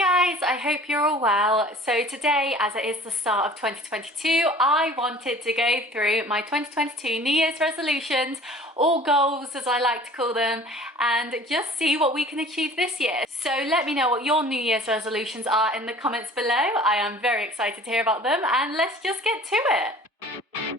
Hi guys, I hope you're all well. So today, as it is the start of 2022, I wanted to go through my 2022 New Year's resolutions, or goals as I like to call them, and just see what we can achieve this year. So let me know what your New Year's resolutions are in the comments below. I am very excited to hear about them, and let's just get to it.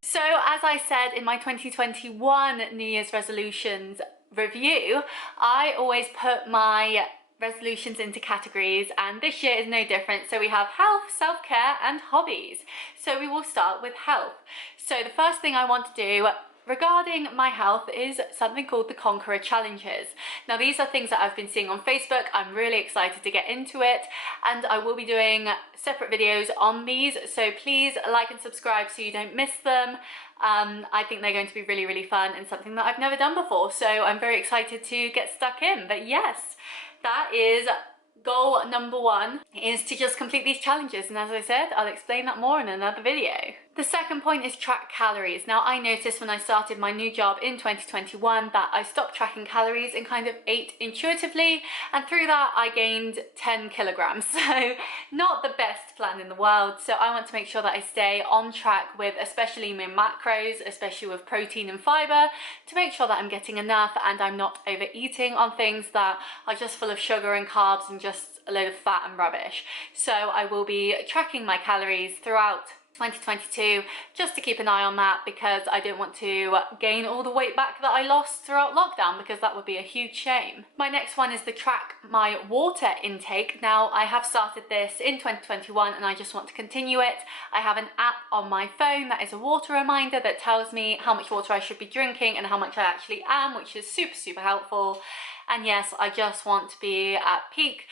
So as I said in my 2021 New Year's resolutions review, I always put my resolutions into categories, and this year is no different. So we have health, self-care and hobbies. So we will start with health. So the first thing I want to do regarding my health is something called the Conqueror Challenges. Now these are things that I've been seeing on Facebook. I'm really excited to get into it, and I will be doing separate videos on these, so please like and subscribe so you don't miss them. I think they're going to be really fun and something that I've never done before, so I'm very excited to get stuck in. But yes, that is goal number one, is to just complete these challenges, and as I said, I'll explain that more in another video. The second point is track calories. Now I noticed when I started my new job in 2021 that I stopped tracking calories and kind of ate intuitively, and through that I gained 10 kilograms. So not the best plan in the world. So I want to make sure that I stay on track with especially my macros, especially with protein and fiber, to make sure that I'm getting enough and I'm not overeating on things that are just full of sugar and carbs and just a load of fat and rubbish. So I will be tracking my calories throughout 2022 just to keep an eye on that, because I don't want to gain all the weight back that I lost throughout lockdown, because that would be a huge shame. My next one is to track my water intake. Now I have started this in 2021 and I just want to continue it. I have an app on my phone that is a water reminder that tells me how much water I should be drinking and how much I actually am, which is super helpful. And yes, I just want to be at peak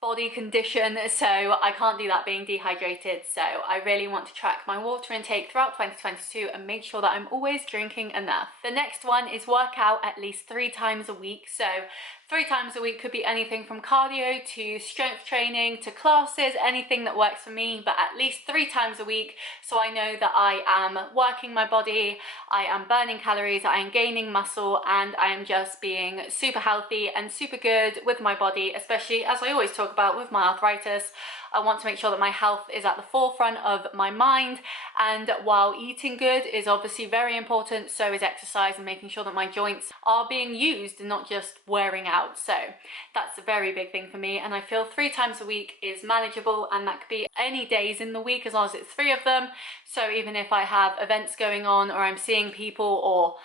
body condition, so I can't do that being dehydrated. So I really want to track my water intake throughout 2022 and make sure that I'm always drinking enough. The next one is work out at least 3 times a week. So 3 times a week could be anything from cardio to strength training to classes, anything that works for me, but at least 3 times a week, so I know that I am working my body, I am burning calories, I am gaining muscle, and I am just being super healthy and super good with my body, especially as I always talk about with my arthritis. I want to make sure that my health is at the forefront of my mind, and while eating good is obviously very important, so is exercise and making sure that my joints are being used and not just wearing out. So that's a very big thing for me, and I feel 3 times a week is manageable, and that could be any days in the week as long as it's 3 of them. So even if I have events going on, or I'm seeing people, or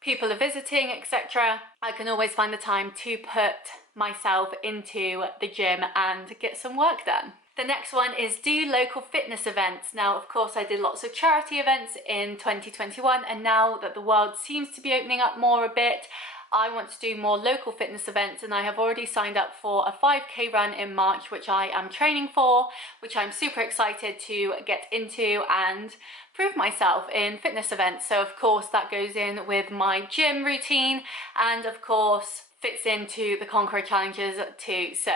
people are visiting, etc., I can always find the time to put myself into the gym and get some work done. The next one is do local fitness events. Now, of course, I did lots of charity events in 2021, and now that the world seems to be opening up more a bit, I want to do more local fitness events, and I have already signed up for a 5k run in March, which I am training for, which I'm super excited to get into and prove myself in fitness events. So of course that goes in with my gym routine, and of course fits into the Conqueror Challenges too. So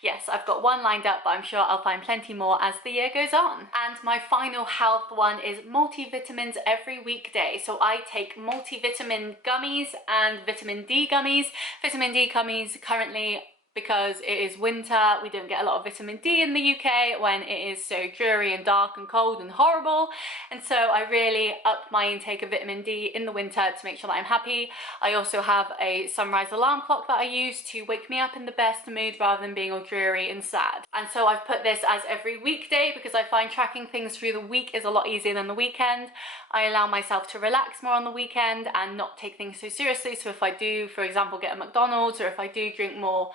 yes, I've got one lined up, but I'm sure I'll find plenty more as the year goes on. And my final health one is multivitamins every weekday. So I take multivitamin gummies and vitamin D gummies. Vitamin D gummies currently, because it is winter, we don't get a lot of vitamin D in the UK when it is so dreary and dark and cold and horrible, and so I really up my intake of vitamin D in the winter to make sure that I'm happy. I also have a sunrise alarm clock that I use to wake me up in the best mood rather than being all dreary and sad. And so I've put this as every weekday because I find tracking things through the week is a lot easier than the weekend. I allow myself to relax more on the weekend and not take things so seriously. So if I do, for example, get a McDonald's, or if I do drink more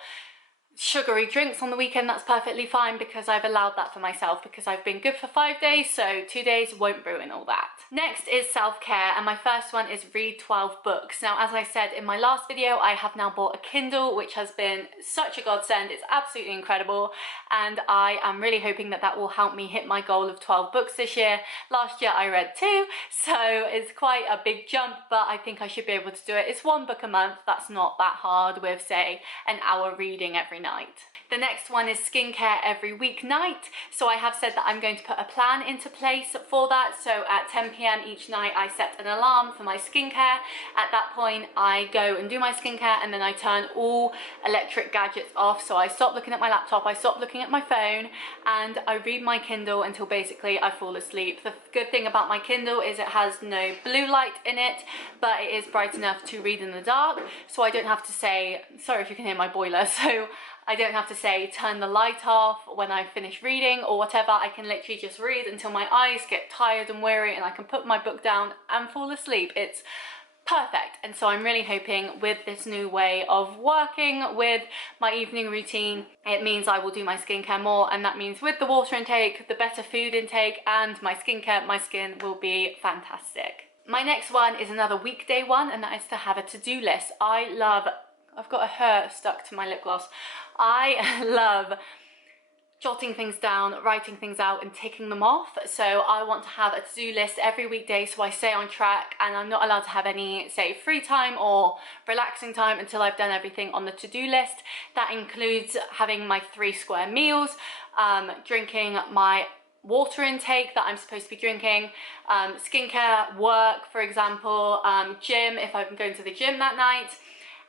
sugary drinks on the weekend, that's perfectly fine, because I've allowed that for myself, because I've been good for 5 days, so 2 days won't ruin all that. Next is self-care, and my first one is read 12 books. Now, as I said in my last video, I have now bought a Kindle, which has been such a godsend. It's absolutely incredible, and I am really hoping that that will help me hit my goal of 12 books this year. Last year I read 2, so it's quite a big jump, but I think I should be able to do it. It's 1 book a month. That's not that hard with, say, an hour reading every night. night. The next one is skincare every weeknight. So I have said that I'm going to put a plan into place for that. So at 10 p.m. each night, I set an alarm for my skincare. At that point, I go and do my skincare, and then I turn all electric gadgets off. So I stop looking at my laptop, I stop looking at my phone, and I read my Kindle until basically I fall asleep. The good thing about my Kindle is it has no blue light in it, but it is bright enough to read in the dark. So I don't have to say, sorry if you can hear my boiler, so I don't have to say turn the light off when I finish reading or whatever. I can literally just read until my eyes get tired and weary, and I can put my book down and fall asleep. It's perfect. And so I'm really hoping with this new way of working with my evening routine, it means I will do my skincare more, and that means with the water intake, the better food intake, and my skincare, my skin will be fantastic. My next one is another weekday one, and that is to have a to-do list. I've got a hair stuck to my lip gloss. I love jotting things down, writing things out and ticking them off. So I want to have a to-do list every weekday so I stay on track, and I'm not allowed to have any, say, free time or relaxing time until I've done everything on the to-do list. That includes having my 3 square meals, drinking my water intake that I'm supposed to be drinking, skincare, work, for example, gym if I'm going to the gym that night,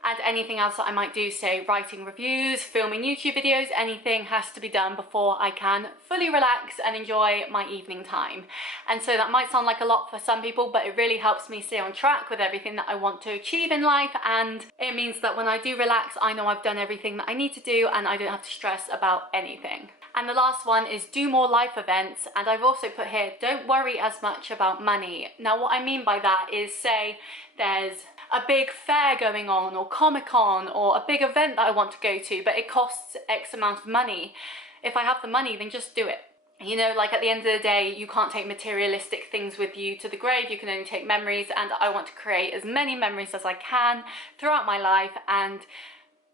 and anything else that I might do, say writing reviews, filming YouTube videos. Anything has to be done before I can fully relax and enjoy my evening time. And so that might sound like a lot for some people, but it really helps me stay on track with everything that I want to achieve in life, and it means that when I do relax, I know I've done everything that I need to do and I don't have to stress about anything. And the last one is do more life events, and I've also put here, don't worry as much about money. Now what I mean by that is, say there's a big fair going on, or Comic-Con, or a big event that I want to go to, but it costs X amount of money. If I have the money, then just do it. You know, like at the end of the day, you can't take materialistic things with you to the grave, you can only take memories, and I want to create as many memories as I can throughout my life, and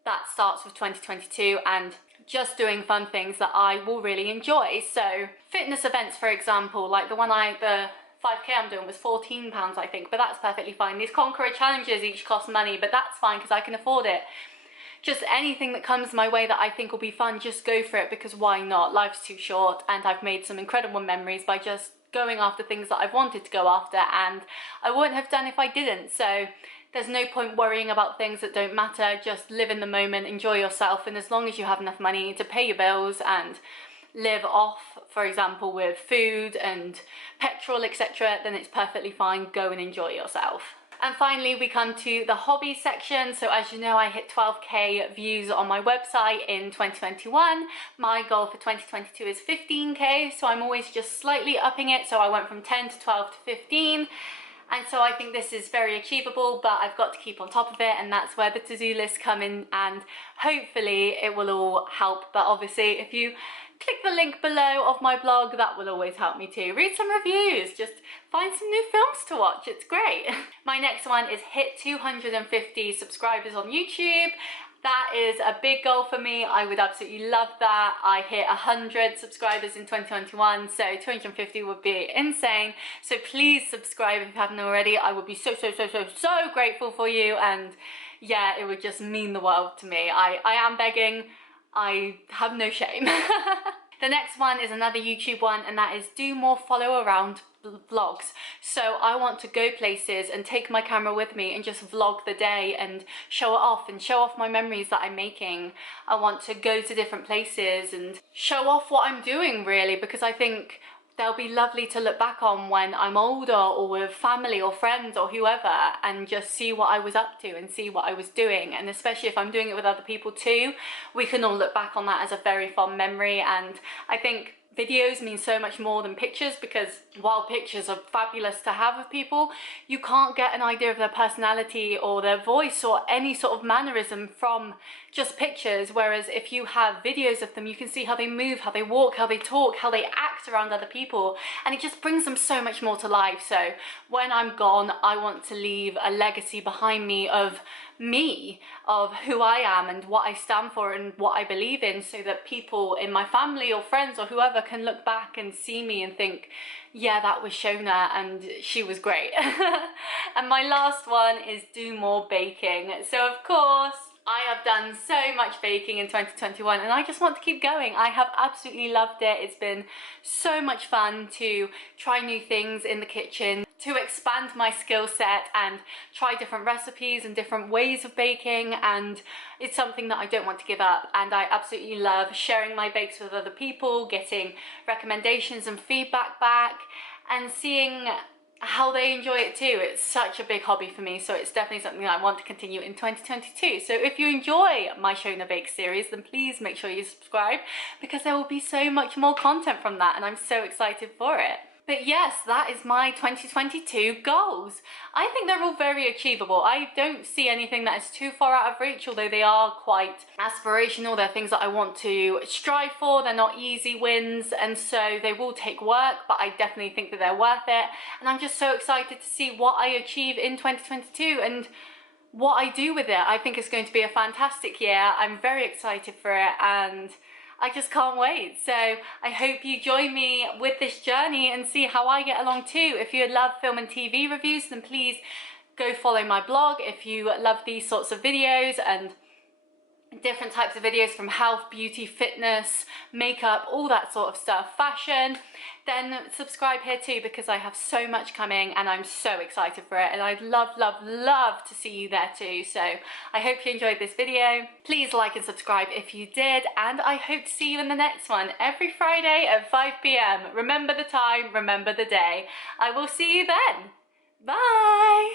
that starts with 2022 and just doing fun things that I will really enjoy. So fitness events, for example, like the 5k I'm doing was £14 I think, but that's perfectly fine. These Conqueror Challenges each cost money, but that's fine because I can afford it. Just anything that comes my way that I think will be fun, just go for it, because why not? Life's too short, and I've made some incredible memories by just going after things that I've wanted to go after, and I wouldn't have done if I didn't. So there's no point worrying about things that don't matter. Just live in the moment, enjoy yourself, and as long as you have enough money to pay your bills and live off, for example, with food and petrol, etc., then it's perfectly fine. Go and enjoy yourself. And finally, we come to the hobbies section. So as you know, I hit 12k views on my website in 2021. My goal for 2022 is 15k, so I'm always just slightly upping it. So I went from 10 to 12 to 15. And so I think this is very achievable, but I've got to keep on top of it, and that's where the to-do lists come in, and hopefully it will all help. But obviously, if you click the link below of my blog, that will always help me too. Read some reviews, just find some new films to watch, it's great. My next one is hit 250 subscribers on YouTube. That is a big goal for me. I would absolutely love that. I hit 100 subscribers in 2021, so 250 would be insane. So please subscribe if you haven't already. I would be so grateful for you, and yeah, it would just mean the world to me. I am begging. I have no shame. The next one is another YouTube one, and that is do more follow around vlogs. So I want to go places and take my camera with me and just vlog the day and show it off and show off my memories that I'm making. I want to go to different places and show off what I'm doing, really, because I think they'll be lovely to look back on when I'm older, or with family or friends or whoever, and just see what I was up to and see what I was doing. And especially if I'm doing it with other people too, we can all look back on that as a very fond memory. And I think videos mean so much more than pictures, because while pictures are fabulous to have of people, you can't get an idea of their personality or their voice or any sort of mannerism from just pictures. Whereas if you have videos of them, you can see how they move, how they walk, how they talk, how they act around other people, and it just brings them so much more to life. So when I'm gone, I want to leave a legacy behind me of who I am and what I stand for and what I believe in, so that people in my family or friends or whoever can look back and see me and think, yeah, that was Shona and she was great. And my last one is do more baking. So of course, I have done so much baking in 2021 and I just want to keep going. I have absolutely loved it. It's been so much fun to try new things in the kitchen, to expand my skill set and try different recipes and different ways of baking, and it's something that I don't want to give up, and I absolutely love sharing my bakes with other people, getting recommendations and feedback back and seeing how they enjoy it too. It's such a big hobby for me, so it's definitely something that I want to continue in 2022. So if you enjoy my Shona Bake series, then please make sure you subscribe, because there will be so much more content from that and I'm so excited for it. But yes, that is my 2022 goals. I think they're all very achievable. I don't see anything that is too far out of reach, although they are quite aspirational. They're things that I want to strive for. They're not easy wins, and so they will take work, but I definitely think that they're worth it. And I'm just so excited to see what I achieve in 2022 and what I do with it. I think it's going to be a fantastic year. I'm very excited for it and I just can't wait. So I hope you join me with this journey and see how I get along too. If you love film and TV reviews, then please go follow my blog. If you love these sorts of videos and different types of videos from health, beauty, fitness, makeup, all that sort of stuff, fashion, then subscribe here too, because I have so much coming and I'm so excited for it, and I'd love, love, love to see you there too. So I hope you enjoyed this video. Please like and subscribe if you did, and I hope to see you in the next one every Friday at 5 p.m. Remember the time, remember the day. I will see you then. Bye!